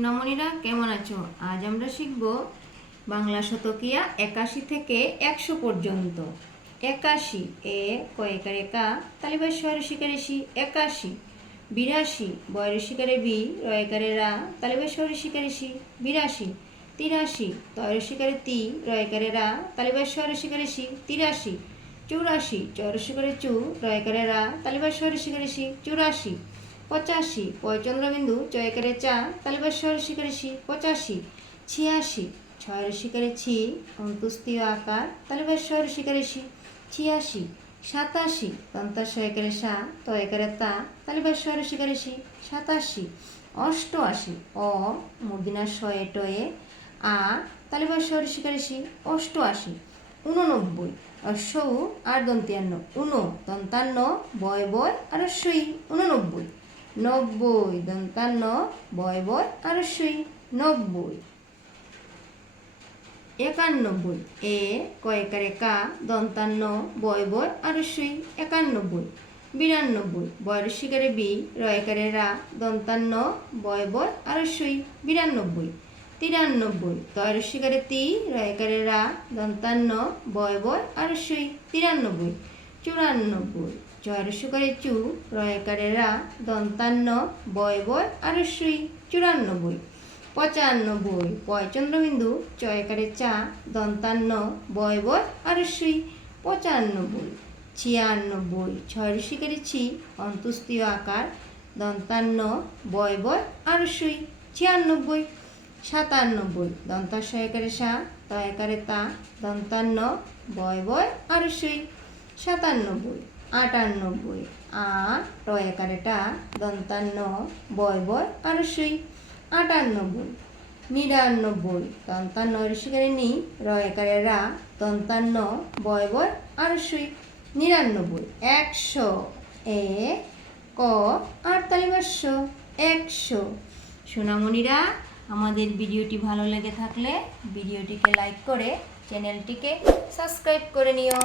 সোনামণিরা কেমন আছো? আজ আমরা শিখব বাংলা শতকিয়া 81 থেকে 100 পর্যন্ত। 81 এ কয়েকারে কা তালিবাস স্বরসিকারে সি 81। 82 বয়রসিকারে বি রয়কারে রা তালিবাস স্বরসিকারে সি 82। 83 তয়রসিকারে তি রয়কারে রা তালিবাস স্বরসিকারে সি 83। 84 চরসিকারে চু রয়কারে রা তালিবাস স্বরসিকারে সি 84। 85 পয়চন্দ্রবিন্দু জয়কারে চা তালিবাস স্বরসিকারে সি 85। 86 ছয়রসিকারে ছি অন্তুস্তীয় আকার তালিবাস স্বরসিকারে সি 86। 87 দন্তার সয়কারে সা তয়কারে তা তালিবাস স্বরসিকারে সি 87। 88 অ মুদিনা শয়ে টয়ে আ তালিবাস স্বরসিকারে সি 88। 89 অশ্বউ আর দন্তিয়ান্ন উনো দন্তান্ন বয় বয় আর সই 89। 90 দন্তান্ন বয় বয় আর সই 90। 91 এ কয়কারে কা দন্তান্ন বয় বয় আর সই 91। 92 বয়রসিকারে বি রয়কারে রা দন্তান্ন বয় বয় আর সই 92। 93 তয়রসিকারে তি রয়কারে রা দন্তান্ন বয় বয় আর সই 93। 94 চয়রসিকারে চু রয়কারে রা দন্তান্ন বয় বয় আর সই 94। 95 পয়চন্দ্রবিন্দু চয়কারে চা দন্তান্ন বয় বয় আর সই 95। 96 ছয়রসিকারে ছি অন্তুস্তীয় আকার দন্তান্ন বয় বয় আর সই 96। 97 দন্তাশয়কারে সা তয়কারে তা দন্তান্ন বয় বয় আর সই 97। 98 আ টয়কারে টা দন্তান্ন বয় বয় আর সই 98। 99 দন্তান্ন রসিকারে নি রয়কারে রা দন্তান্ন বয় বয় আর সই 99। 100 এ ক আর তালিবাস্য 100। সোনামণিরা, আমাদের ভিডিওটি ভালো লেগে থাকলে ভিডিওটিকে লাইক করে চ্যানেলটিকে সাবস্ক্রাইব করে নিও।